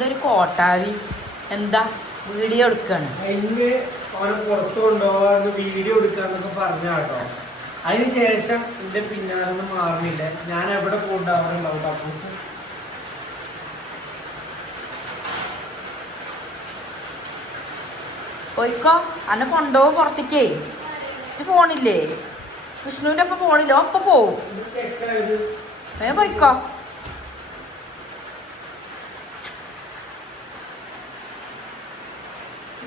എന്തൊരു കോട്ടാവി എന്താ? വീഡിയോ എടുക്കാണ്. പുറത്ത് കൊണ്ടുപോകാന്ന് വീഡിയോ എടുക്കാന്നൊക്കെ പറഞ്ഞ കേട്ടോ അതിന് ശേഷം എന്റെ പിന്നാലൊന്നും മാറുന്നില്ല. ഞാൻ എവിടെ കൊണ്ടുപോകാറുണ്ടാവും കപ്പൂസ് പോയിക്കോ. അന്നെ കൊണ്ടുപോകും പുറത്തേക്കേ. പോണില്ലേ? വിഷ്ണുവിന്റെ ഒപ്പം ഫോണില്ലോ ഒപ്പം പോവും. ഏ പോയിക്കോ വാ ഓടി വാ വാ അമ്പാനി നമുക്ക്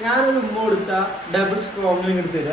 ഞാനൊരു ഉമ്മ കൊടുത്ത ഡബിൾ സ്ട്രോങ്ങിൽ എടുത്തില്ല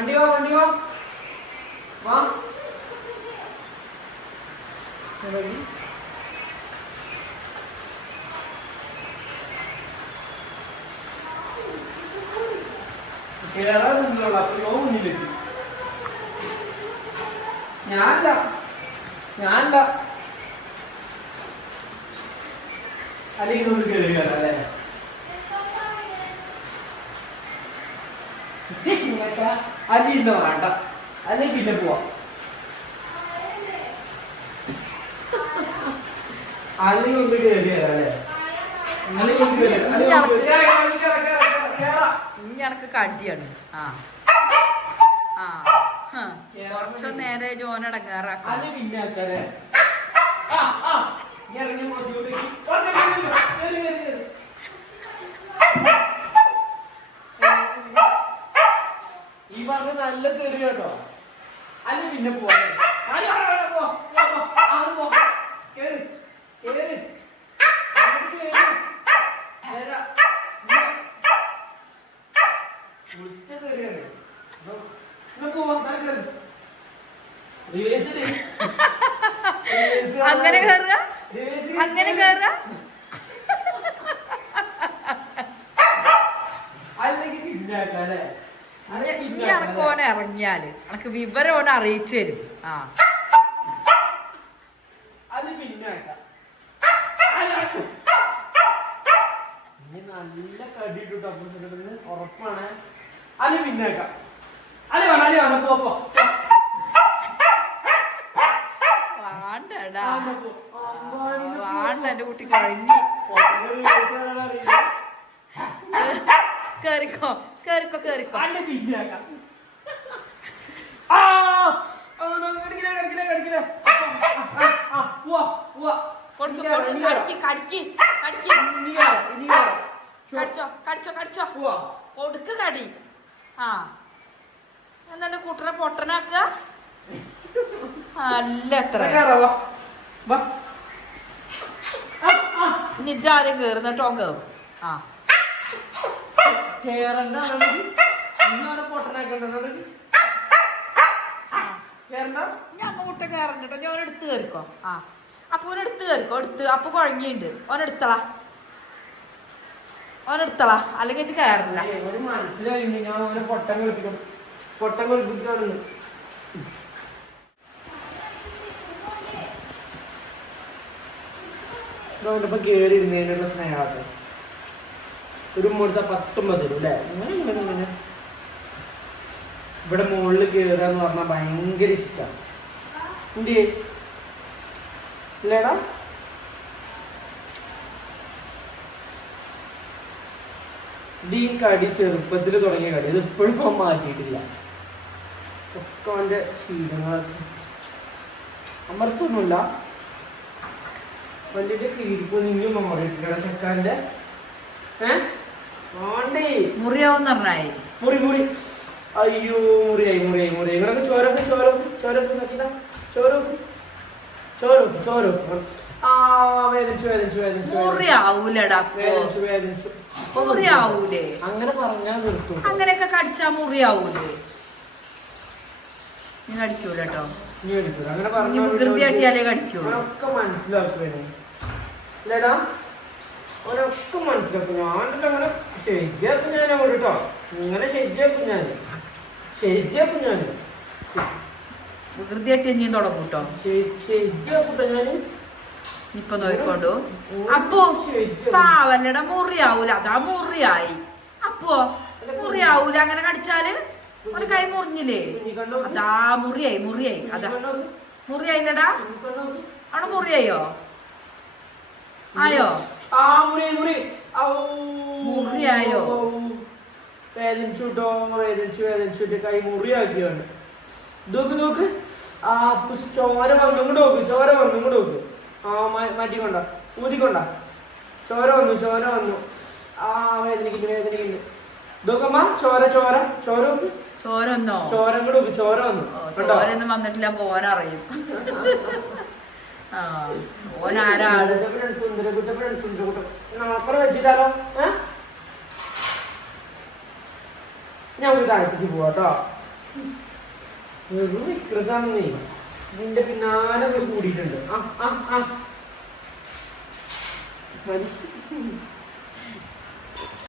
വണ്ടി വാ. വണ്ടി വാ വാ എവിടേക്ക്? കേറാറുണ്ടല്ലോ അപ്പൊ മുന്നിലെത്തി ഞാനല്ല. ഞാനല്ല അല്ലെങ്കിൽ നമ്മൾ കയറി കയറാം അല്ലേ അല്ലി ഇന്ന് വേണ്ട. അല്ലെ പിന്നെ പോവാം. ഒന്ന് കയറി അല്ലേ? ഒന്ന് കയറി കേറാം. ഇനി എനക്ക് കടിയാണ്. ആ. ആ. കുറച്ചു നേരെ ജോനടങ്ങാറാക്കാം ഇറങ്ങി മതിയോട്ടേക്ക്. വന്ന് കേറി, കേറി, കേറി, കേറി. ഈ പറഞ്ഞ നല്ല തെറി കേട്ടോ. അല്ല പിന്നെ പോവാ? അങ്ങനെ കേറുക. അങ്ങനെ കേറുക? അല്ലെങ്കിൽ പിന്നെ അല്ലേ? പിന്നെ ഓനെ ഇറങ്ങിയാൽ അനക്ക് വിവരം ഓനെ അറിയിച്ചു തരും. ആ. അത് പിന്നെ നല്ല കടി ഇട്ടു ഉറപ്പാണ്. അത് പിന്നെ ആക്കാം. അല്ല വേണം അല്ല വേണം പോ എന്റെ കുട്ടി കഴിഞ്ഞു. കയറിക്കോ. കേറിക്കോ. കേറിക്കോ കേറിക്കോ. കൊടുക്ക് കൊടുക്ക് കടിക്ക് കടിച്ചോ കടിച്ചോ കടിച്ചോ. കൊടുക്ക് കടി. ആ. കുട്ടനെ പൊട്ടനാക്കുക അല്ല എത്ര. ഇനി ഇജ്ജ് ആദ്യം കേറുന്നിട്ടോ കേറും. ആ. കേറണ്ട പൊട്ടനാക്കണ്ട കേറണ്ട. ഞാൻ അമ്മ കുട്ട. ഞാൻ എടുത്ത് കയറിക്കോ ആ. അപ്പൊ ഓനെടുത്ത് കയറിക്കോ എടുത്ത്. അപ്പൊ കുഴങ്ങിയുണ്ട്. ഓനെടുത്തളാ ഓനെടുത്തളാ അല്ലെങ്കിൽ കയറില്ല മനസ്സിലായി ഞാൻ ഓനെ പൊട്ടൻ കളിപ്പിക്കും പൊട്ടൻ കളിപ്പിക്കാണെന്ന് ഇപ്പൊ കേറി ഇരുന്നതിനുള്ള ഒരു മുഴുത്ത പത്തൊമ്പത് തരും അല്ലേ അങ്ങനെ ഇങ്ങനെ. ഇവിടെ മുകളിൽ കേറുക എന്ന് പറഞ്ഞാൽ ഭയങ്കര ഇഷ്ടമാണ് എന്ത് ഇല്ലേടാ? ഇത് ഈ കടി ചെറുപ്പത്തിൽ തുടങ്ങിയ കടി. ഇത് ഇപ്പോഴും അവൻ മാറ്റിയിട്ടില്ല. ഒക്കെ അവന്റെ ശീലങ്ങളൊക്കെ. അമർത്തൊന്നുമില്ല. വലിയ കീഴ്പ്പ് നിന്നും മാറിയിട്ടില്ല ചെക്കാന്റെ ഏ? വേണ്ടേ മുറിയാവും പറഞ്ഞായി. മുറി മുറി. അയ്യോ മുറിയായി മുറിയായി മുറിയായി. ഇവിടൊക്കെ ചോരക്ക് ചോരക്ക് ചോരക്ക് സക്കിത ചോരക്ക്. ചോരക്ക് ചോരക്ക്. ആ വേദനിച്ചു വേദനിച്ചു വേദനിച്ചു വേദനിച്ചു. മുറിയാവൂലടാ അപ്പൊ. വേദനിച്ചു വേദനിച്ചു. മുറിയാവൂലേ? അങ്ങനെ പറഞ്ഞാൽ നിർത്തും അങ്ങനെയൊക്കെ കടിച്ചാ മുറിയാവൂലേ? നീ കടിക്കൂല കേട്ടോ ഇനി അങ്ങനെ പറഞ്ഞു വികൃതി കാട്ടിയാലേ കടിക്കുള്ളൂ. അവനൊക്കെ മനസ്സിലാക്കുവേനെ അവനൊക്കെ മനസ്സിലാക്കും. ഞാനിട്ട് അങ്ങനെ ശരിയാക്കും ഞാൻ അവിടെ കേട്ടോ. ഇങ്ങനെ ശരിയാക്കും ഞാൻ. ശരിയാക്കും ഞാൻ. വികൃതി കാട്ടി. നീ തുടങ്ങും കേട്ടോ ശരിയാക്കൂട്ടോ ഞാൻ. ഇപ്പൊ നോക്കിക്കൊണ്ടു? അപ്പോ പാവല്ലട മുറിയാവൂല. അതാ മുറിയായി. അപ്പോ മുറിയാവൂല അങ്ങനെ കടിച്ചാൽ? ഒരു കൈ മുറിഞ്ഞില്ലേ? അതാ മുറിയായി മുറിയായി. അതാ. മുറിയായില്ലടാ? അവിടെ മുറിയായോ? ആയോ? ആ മുറി മുറി. മുറിയായോ? വേദനിച്ചു കേട്ടോ വേദനിച്ചു വേദനിച്ചു കൈ മുറിയാക്കിയാണ് നോക്ക് നോക്ക്. ആ ചോര വന്നു. ഇങ്ങോട്ട് നോക്ക് ചോര വന്നു. ഇങ്ങോട്ട് നോക്ക്. ആ മാറ്റിക്കൊണ്ട. ഊതിക്കൊണ്ട. ചോര വന്നു ചോര വന്നു. ആ വേദനിക്കുന്നു വേദനിക്കുന്നു നോക്കമ്മ ചോര ചോര ചോര നോക്ക്. ചോരൊന്നോ ചോര ഇങ്ങോട്ട് നോക്ക് ചോര വന്നു. ചോര? ചോരൊന്നും വന്നിട്ടില്ല പോനറിയും ഏ? ഞാൻ ഒരു താഴത്തേക്ക് പോവാട്ടോ. വെറും വിക്രസാണ് നീ നിന്റെ പിന്നാലെ കൂടിയിട്ടുണ്ട്. ആ ആ ആ.